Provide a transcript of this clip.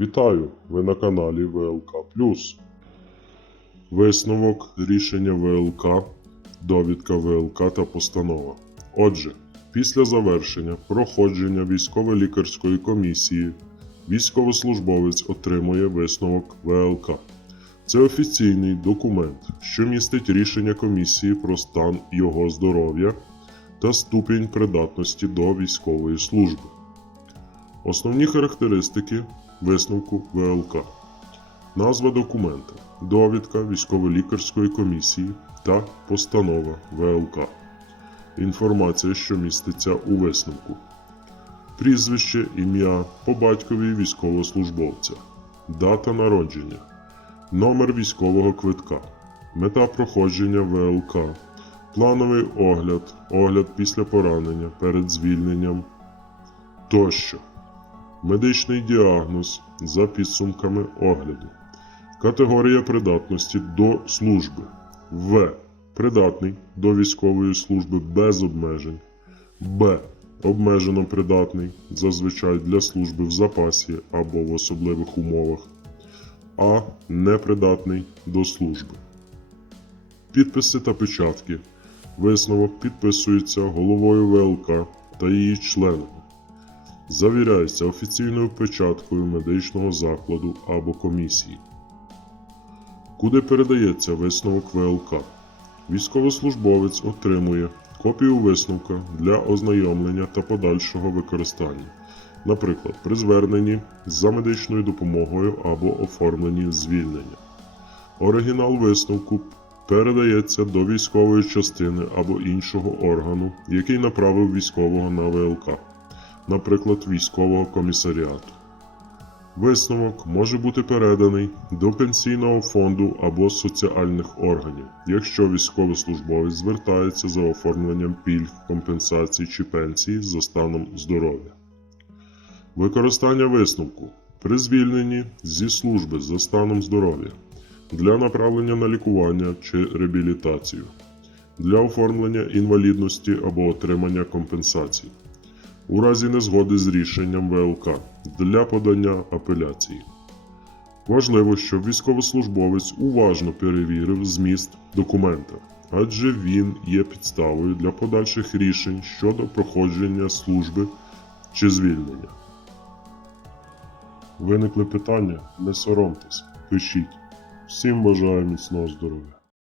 Вітаю! Ви на каналі ВЛК Висновок, рішення ВЛК, довідка ВЛК та постанова. Отже, після завершення проходження військово-лікарської комісії військовослужбовець отримує висновок ВЛК. Це офіційний документ, що містить рішення комісії про стан його здоров'я та ступінь придатності до військової служби. Основні характеристики висновку ВЛК. Назва документа, довідка військово-лікарської комісії та постанова ВЛК. Інформація, що міститься у висновку. Прізвище, ім'я по батькові військовослужбовця, дата народження, номер військового квитка, мета проходження ВЛК, плановий огляд, огляд після поранення перед звільненням тощо. Медичний діагноз за підсумками огляду. Категорія придатності до служби. В. Придатний до військової служби без обмежень. Б. Обмежено придатний зазвичай для служби в запасі або в особливих умовах. А. Непридатний до служби. Підписи та печатки. Висновок підписується головою ВЛК та її членами. Завіряється офіційною печаткою медичного закладу або комісії. Куди передається висновок ВЛК? Військовослужбовець отримує копію висновка для ознайомлення та подальшого використання, наприклад, при зверненні за медичною допомогою або оформленні звільнення. Оригінал висновку передається до військової частини або іншого органу, який направив військового на ВЛК наприклад, військового комісаріату. Висновок може бути переданий до пенсійного фонду або соціальних органів, якщо військовослужбовець звертається за оформленням пільг, компенсацій чи пенсії за станом здоров'я. Використання висновку при звільненні зі служби за станом здоров'я для направлення на лікування чи реабілітацію, для оформлення інвалідності або отримання компенсацій у разі незгоди з рішенням ВЛК для подання апеляції. Важливо, щоб військовослужбовець уважно перевірив зміст документа, адже він є підставою для подальших рішень щодо проходження служби чи звільнення. Виникли питання? Не соромтесь, пишіть. Всім бажаю міцного здоров'я!